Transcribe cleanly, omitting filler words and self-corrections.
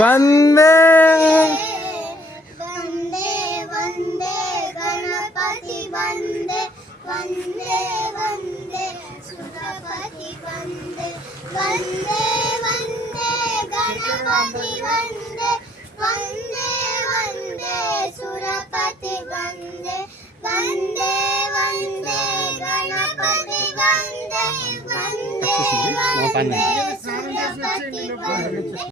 వందే వందే వందే Ganapati వందే వందే వందే సురపతి వందే వందే వందే Ganapati వందే వందే వందే సురపతి వందే వందే వందే Ganapati వందే వందే వందే సురపతి వందే